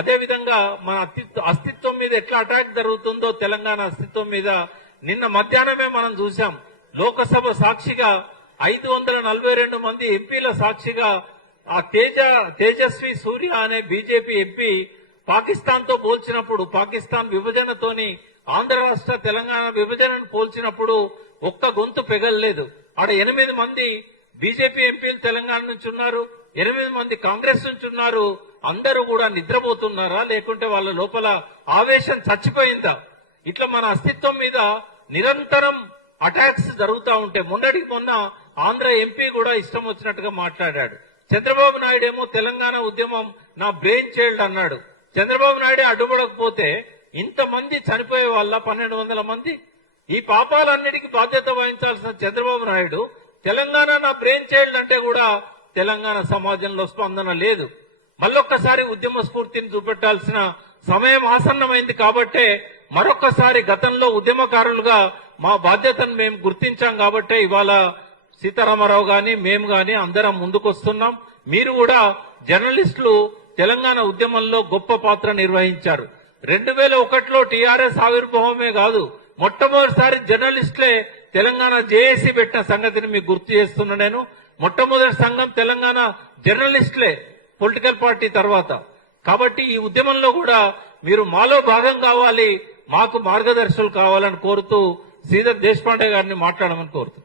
అదేవిధంగా మన అస్తిత్వం మీద ఎట్లా అటాక్ జరుగుతుందో తెలంగాణ అస్తిత్వం మీద నిన్న మధ్యాహ్నమే మనం చూసాం. లోకసభ సాక్షిగా 542 మంది ఎంపీల సాక్షిగా ఆ తేజస్వి సూర్య అనే బీజేపీ ఎంపీ పాకిస్తాన్ తో పోల్చినప్పుడు, పాకిస్తాన్ విభజనతోని ఆంధ్ర రాష్ట్ర తెలంగాణ విభజనను పోల్చినప్పుడు ఒక్క గొంతు పెగలలేదు. ఆడ 8 మంది బీజేపీ ఎంపీలు తెలంగాణ నుంచి ఉన్నారు, 8 మంది కాంగ్రెస్ నుంచి ఉన్నారు. అందరూ కూడా నిద్రపోతున్నారా, లేకుంటే వాళ్ళ లోపల ఆవేశం చచ్చిపోయిందా? ఇట్లా మన అస్తిత్వం మీద నిరంతరం అటాక్స్ జరుగుతూ ఉంటే, మొన్నటికి మొన్న ఆంధ్ర ఎంపీ కూడా ఇష్టం వచ్చినట్టుగా మాట్లాడాడు. చంద్రబాబు నాయుడు ఏమో తెలంగాణ ఉద్యమం నా బ్రెయిన్ చైల్డ్ అన్నాడు. చంద్రబాబు నాయుడు అడ్డుపడకపోతే ఇంతమంది చనిపోయే వాళ్ళ 1200 మంది. ఈ పాపాలన్నిటికీ బాధ్యత వహించాల్సిన చంద్రబాబు నాయుడు తెలంగాణ నా బ్రెయిన్ చైల్డ్ అంటే కూడా తెలంగాణ సమాజంలో స్పందన లేదు. మళ్ళొక్కసారి ఉద్యమ స్ఫూర్తిని చూపెట్టాల్సిన సమయం ఆసన్నమైంది. కాబట్టే మరొక్కసారి గతంలో ఉద్యమకారులుగా మా బాధ్యతను మేము గుర్తించాం. కాబట్టే ఇవాళ సీతారామరావు గాని మేము గాని అందరం ముందుకొస్తున్నాం. మీరు కూడా జర్నలిస్టులు తెలంగాణ ఉద్యమంలో గొప్ప పాత్ర నిర్వహించారు. 2001లో టీఆర్ఎస్ ఆవిర్భావమే కాదు, మొట్టమొదటిసారి జర్నలిస్టులే తెలంగాణ జేఏసీ పెట్టిన సంగతిని మీకు గుర్తు చేస్తున్నా. నేను మొట్టమొదటి సంఘం తెలంగాణ జర్నలిస్టులే పొలిటికల్ పార్టీ తర్వాత. కాబట్టి ఈ ఉద్యమంలో కూడా మీరు మాలో భాగం కావాలి, మాకు మార్గదర్శకులు కావాలని కోరుతూ శ్రీధర్ దేశపాండే గారిని మాట్లాడమని కోరుతూ